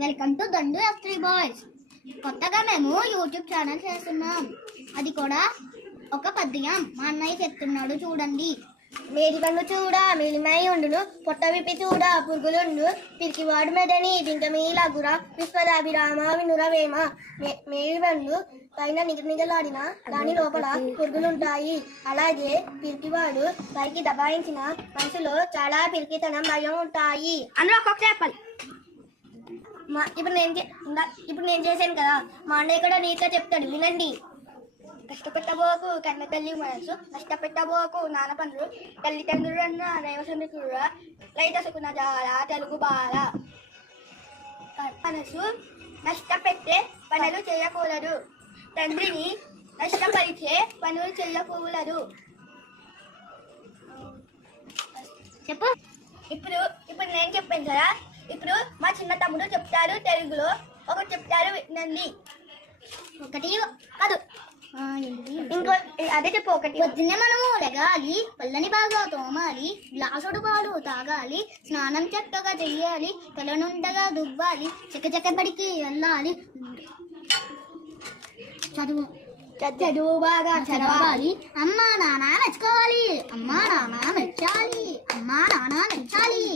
Welcome to Dandu F3 boys. కొత్తగా మేము YouTube channel చేస్తున్నాం. అది కూడా ఒక పద్యం మా అన్నయ్య చెప్తున్నాడు, చూడండి. మేడి పండు చూడ మేలిమై ఉండును, పొట్ట విప్పి చూడ పురుగులుండు, పిరికివాడు మెడని పింక మీలగుర, విశ్వదాభిరామ వినురవేమ. మేడి పండు పైన నిగనిగలాడిన దాని లోపల పురుగులుంటాయి. అలాగే పిరికివాడు పైకి దబాయించిన మనసులో చాలా పిరికితనం భయం ఉంటాయి. అందులో ఒక్కొక్క చెప్పాలి. ఇప్పుడు నేను చేశాను కదా, మా అన్నయ్య కూడా నీట్గా చెప్తాడు, వినండి. కష్టపెట్టబోకు కన్న తల్లి మనసు, నష్టపెట్టబోకు నాన్న పనులు, తల్లిదండ్రులన్న దైవసందుకుల, రైత సుకున జాల తెలుగు బాల. మనసు నష్టపెట్టే పనులు చేయకూడదు, తండ్రిని నష్టపరిచే పనులు చేయకూడదు. చెప్పు. ఇప్పుడు నేను చెప్పాను కదా, ఇప్పుడు మా చిన్న తమ్ముడు చెప్తారు తెలుగులో, ఒకటి చెప్తారు, వినండి. ఒకటి కాదు, ఇంకో అదే చెప్పు. ఒకటి. పొద్దున్నే మనము లెగాలి, పళ్ళని బాగా తోమాలి, గ్లాసుడు పాలు తాగాలి, స్నానం చక్కగా చెయ్యాలి, తలనుండగా దువ్వాలి, చక్కచక్కబడికి వెళ్ళాలి, చదువు బాగా చదవాలి, అమ్మా నాన్న మెచ్చుకోవాలి, అమ్మా నాన్న మెచ్చాలి, అమ్మా నాన్న మెచ్చాలి.